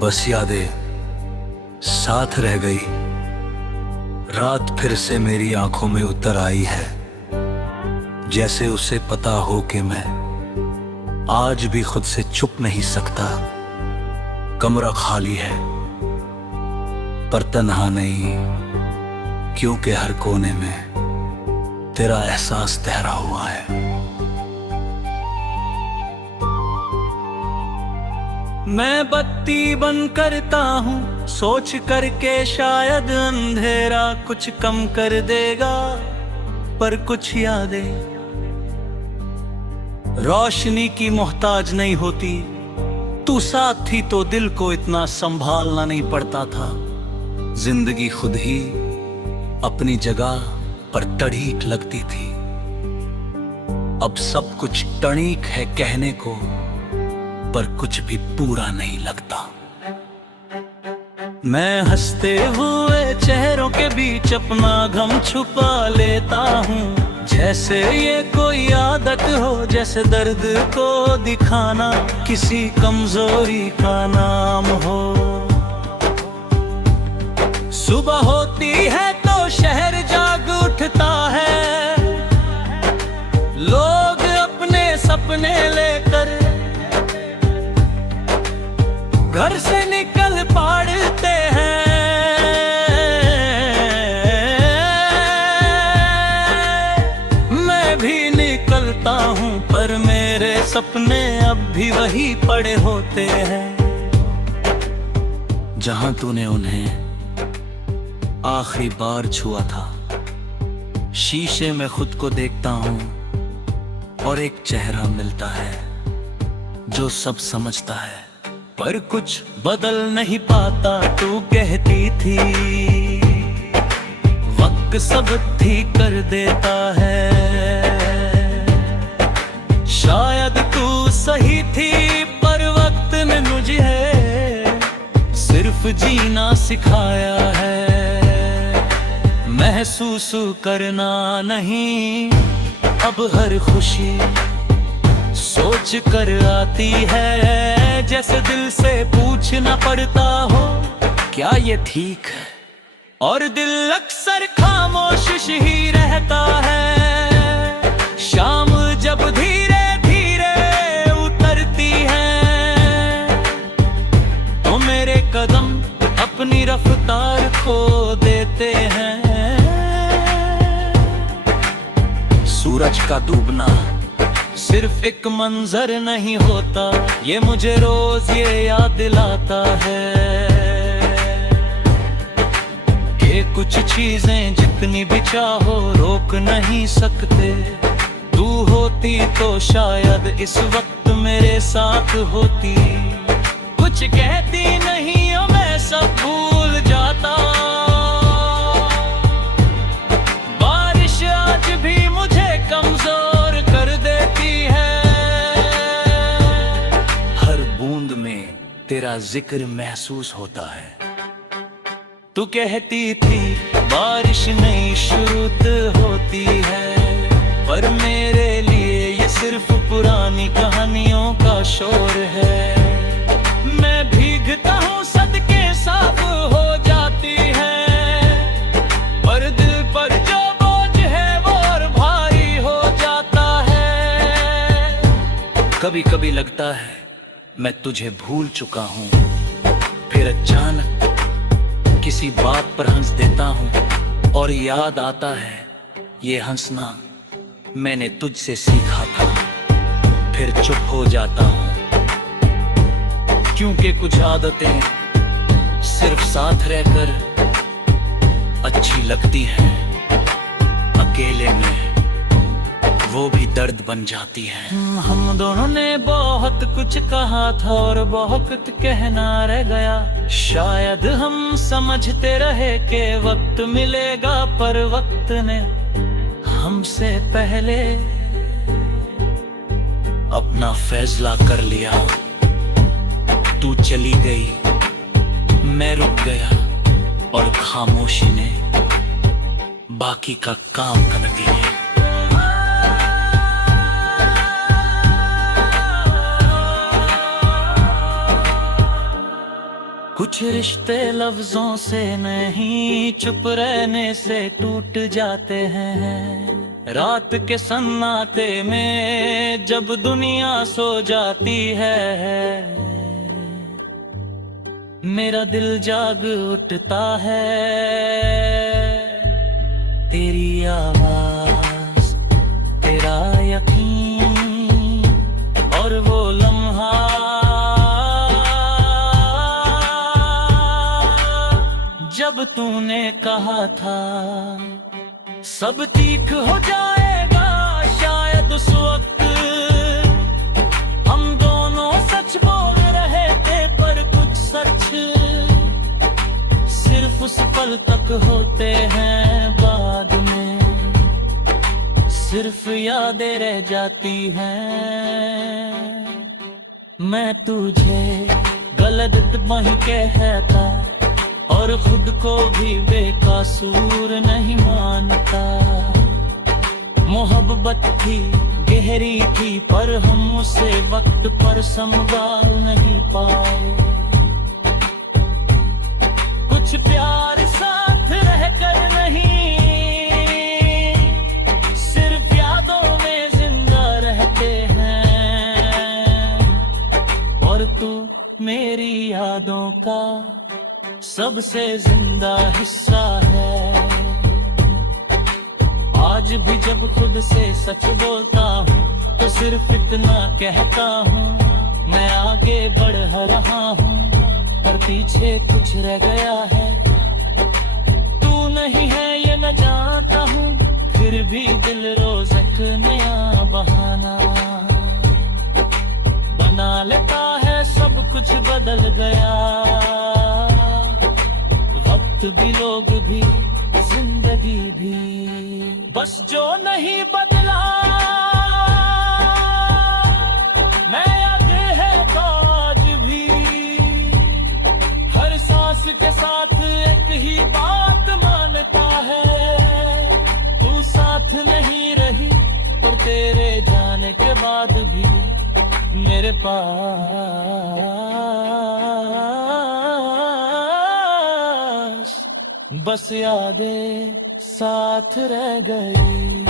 बस यादें साथ रह गई। रात फिर से मेरी आंखों में उतर आई है, जैसे उसे पता हो कि मैं आज भी खुद से चुप नहीं सकता। कमरा खाली है पर तन्हा नहीं, क्योंकि हर कोने में तेरा एहसास ठहरा हुआ है। मैं बत्ती बंद करता हूँ सोच करके शायद अंधेरा कुछ कम कर देगा, पर कुछ यादें रोशनी की मोहताज नहीं होती। तू साथ थी तो दिल को इतना संभालना नहीं पड़ता था। जिंदगी खुद ही अपनी जगह पर टड़ीक लगती थी। अब सब कुछ टणीक है कहने को, पर कुछ भी पूरा नहीं लगता। मैं हंसते हुए चेहरों के बीच अपना गम छुपा लेता हूँ, जैसे ये कोई आदत हो, जैसे दर्द को दिखाना किसी कमजोरी का नाम हो। सुबह होती है तो शहर जाग उठता है, लोग अपने सपने लेकर घर से निकल पड़ते हैं। मैं भी निकलता हूँ पर मेरे सपने अब भी वही पड़े होते हैं, जहां तूने उन्हें आखिरी बार छुआ था। शीशे में खुद को देखता हूँ और एक चेहरा मिलता है जो सब समझता है, पर कुछ बदल नहीं पाता। तू कहती थी वक्त सब ठीक कर देता है, शायद तू सही थी, पर वक्त ने मुझे सिर्फ जीना सिखाया है। महसूस करना नहीं, अब हर खुशी सोच कर आती है, जैसे दिल से पूछना पड़ता हो क्या ये ठीक है, और दिल अक्सर खामोश ही रहता है। शाम जब धीरे धीरे उतरती है तो मेरे कदम अपनी रफ्तार खो देते हैं। सूरज का डूबना सिर्फ एक मंजर नहीं होता, ये मुझे रोज ये याद दिलाता है कि कुछ चीजें जितनी भी चाहो रोक नहीं सकते। तू होती तो शायद इस वक्त मेरे साथ होती। कुछ कहती नहीं हो मैं सब भूल जाता। बारिश आज भी मुझे कमजोर कर देती है, हर बूंद में तेरा जिक्र महसूस होता है। तू कहती थी बारिश नई शुरुआत होती है, पर मेरे लिए ये सिर्फ पुरानी कहानियों का शोर है। मैं भीगता हूँ सदके साफ हो जाती है, पर दिल पर जो बोझ है वो और भारी हो जाता है। कभी कभी लगता है मैं तुझे भूल चुका हूँ, फिर अचानक किसी बात पर हंस देता हूँ और याद आता है ये हंसना मैंने तुझसे सीखा था। फिर चुप हो जाता हूँ क्योंकि कुछ आदतें सिर्फ साथ रहकर अच्छी लगती हैं, अकेले में वो भी दर्द बन जाती है। हम दोनों ने बहुत कुछ कहा था और बहुत कहना रह गया। शायद हम समझते रहे कि वक्त मिलेगा, पर वक्त ने हमसे पहले अपना फैसला कर लिया। तू चली गई, मैं रुक गया और खामोशी ने बाकी का काम कर दिया। कुछ रिश्ते लफ्जों से नहीं, चुप रहने से टूट जाते हैं। रात के सन्नाटे में जब दुनिया सो जाती है, मेरा दिल जाग उठता है। तेरी आवाज, तेरा यकीन और वो लम्हा जब तूने कहा था सब ठीक हो जाएगा, शायद उस वक्त हम दोनों सच बोल रहे थे, पर कुछ सच सिर्फ उस पल तक होते हैं, बाद में सिर्फ यादें रह जाती हैं। मैं तुझे गलत नहीं कहता और खुद को भी बेकसूर नहीं मानता। मोहब्बत थी गहरी थी, पर हम उसे वक्त पर संभाल नहीं पाए। कुछ प्यार साथ रहकर नहीं, सिर्फ यादों में जिंदा रहते हैं। और तू मेरी यादों का सबसे जिंदा हिस्सा है। आज भी जब खुद से सच बोलता हूँ तो सिर्फ इतना कहता हूँ, मैं आगे बढ़ रहा हूँ पर पीछे कुछ रह गया है। तू नहीं है ये मैं जानता हूँ, फिर भी दिल रोज एक नया बहाना बना लेता है। सब कुछ बदल गया, वक्त भी, लोग भी, जिंदगी भी, बस जो नहीं बदला मैं याद है तो आज भी। हर सांस के साथ एक ही बात मानता है, तू साथ नहीं रही पर तेरे जाने के बाद भी मेरे पास बस यादें साथ रह गई।